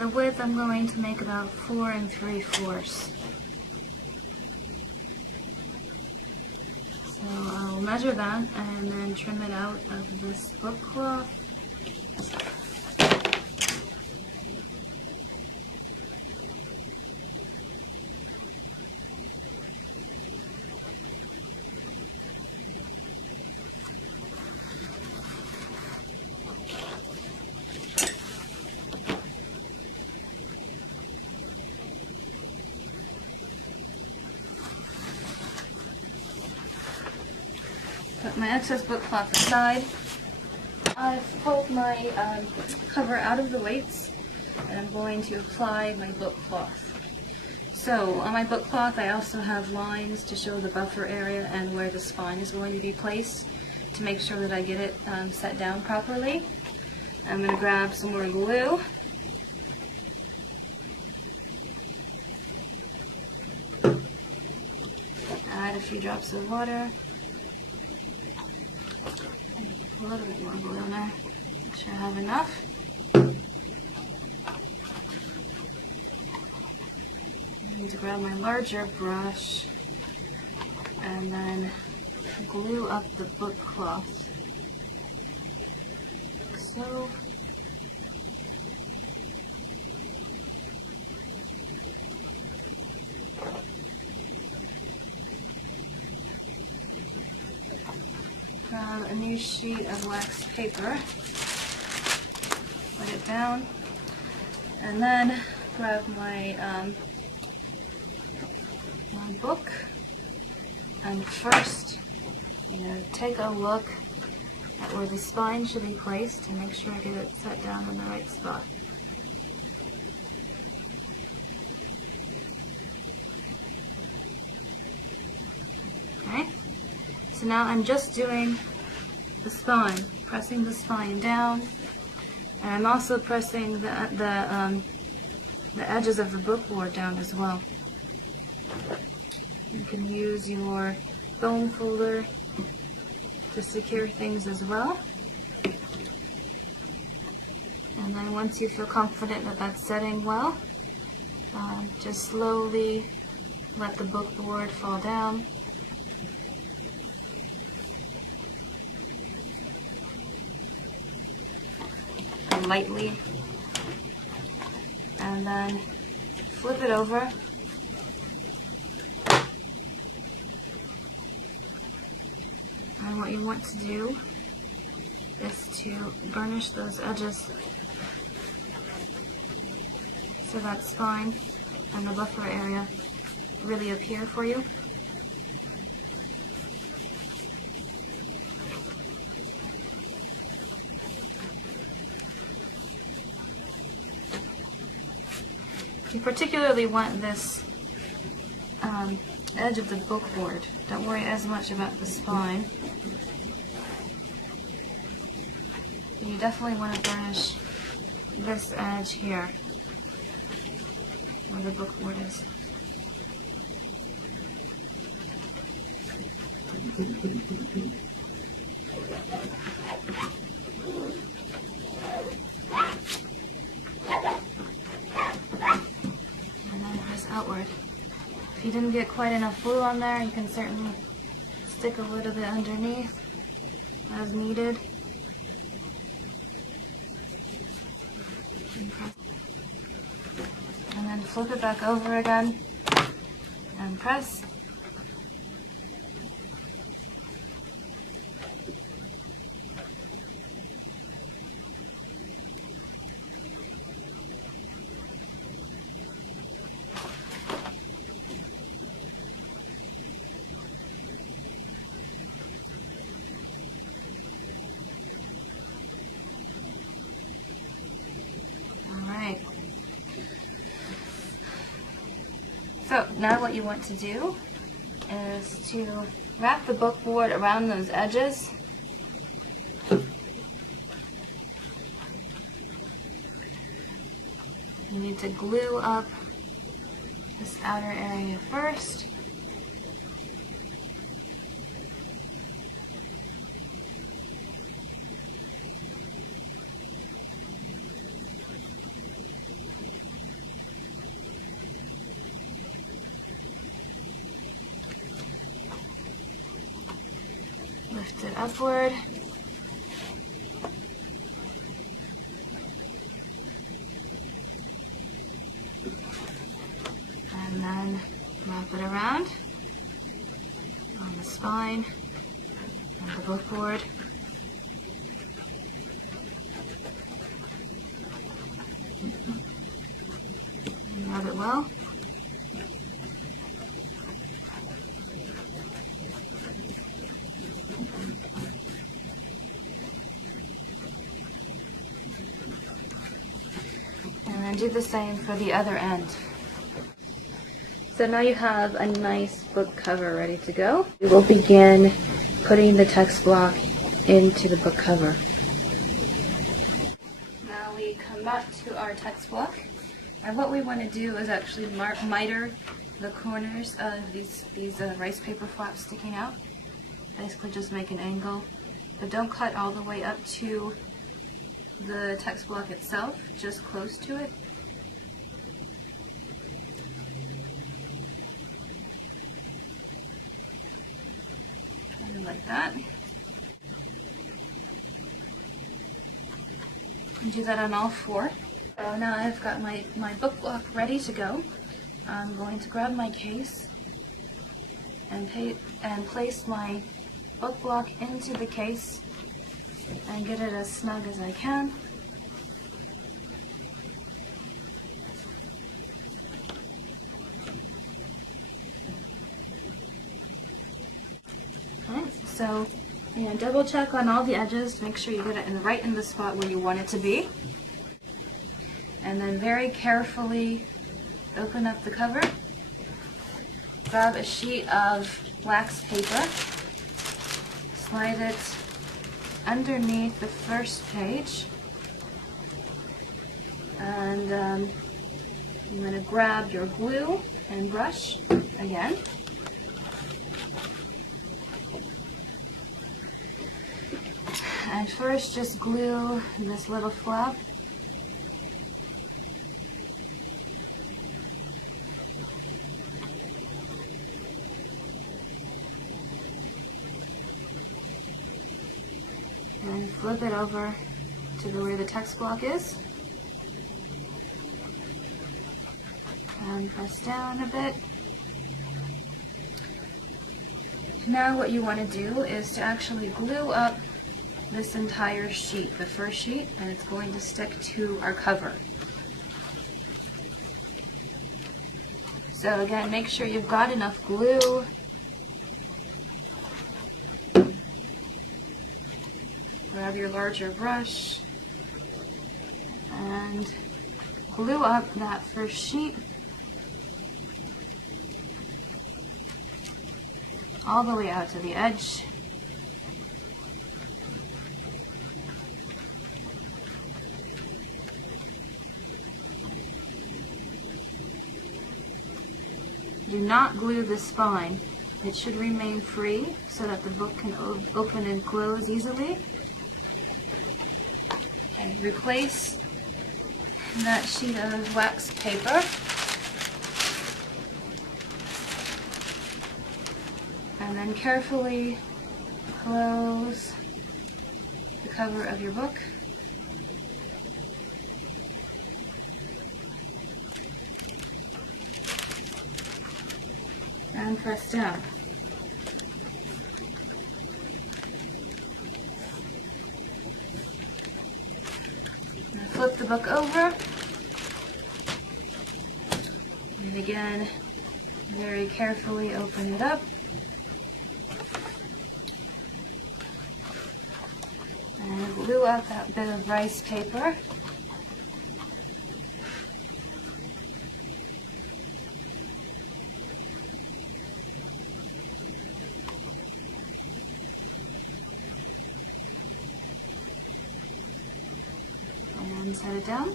And the width I'm going to make about 4 3/4. So I'll measure that and then trim it out of this book cloth. Put my excess book cloth aside. I've pulled my cover out of the weights and I'm going to apply my book cloth. So on my book cloth I also have lines to show the buffer area and where the spine is going to be placed to make sure that I get it set down properly. I'm going to grab some more glue. Add a few drops of water. A little bit more glue in there. Make sure I have enough. I need to grab my larger brush and then glue up the book cloth. So. Grab a new sheet of wax paper, put it down, and then grab my my book, and first take a look at where the spine should be placed to make sure I get it set down in the right spot. Okay. So now I'm just doing the spine, pressing the spine down, and I'm also pressing the edges of the bookboard down as well. You can use your foam folder to secure things as well. And then once you feel confident that that's setting well, just slowly let the bookboard fall down. Lightly, and then flip it over, and what you want to do is to burnish those edges so that spine and the buffer area really appear for you. You particularly want this edge of the bookboard. Don't worry as much about the spine. You definitely want to burnish this edge here, where the bookboard is. Outward. If you didn't get quite enough glue on there, you can certainly stick a little bit underneath as needed. And then flip it back over again and press. So now what you want to do is to wrap the bookboard around those edges. You need to glue up this outer area first. Lift it upward. And then wrap it around on the spine and the bookboard. Rub it well. And then do the same for the other end. So now you have a nice book cover ready to go. We will begin putting the text block into the book cover. Now we come back to our text block, and what we want to do is actually miter the corners of these rice paper flaps sticking out. Basically just make an angle, but don't cut all the way up to the text block itself, just close to it. Like that. And do that on all four. So now I've got my book block ready to go. I'm going to grab my case and place my book block into the case and get it as snug as I can. So, double check on all the edges to make sure you get it right in the spot where you want it to be. And then very carefully open up the cover. Grab a sheet of wax paper. Slide it underneath the first page. And I'm going to grab your glue and brush again. And first just glue this little flap. And flip it over to where the text block is. And press down a bit. Now what you want to do is to actually glue up this entire sheet, the first sheet, and it's going to stick to our cover. So again, make sure you've got enough glue. Grab your larger brush and glue up that first sheet all the way out to the edge. Do not glue the spine. It should remain free so that the book can open and close easily. And replace that sheet of wax paper. And then carefully close the cover of your book. And press down. And flip the book over. And again, very carefully open it up. And glue up that bit of rice paper. And set it down.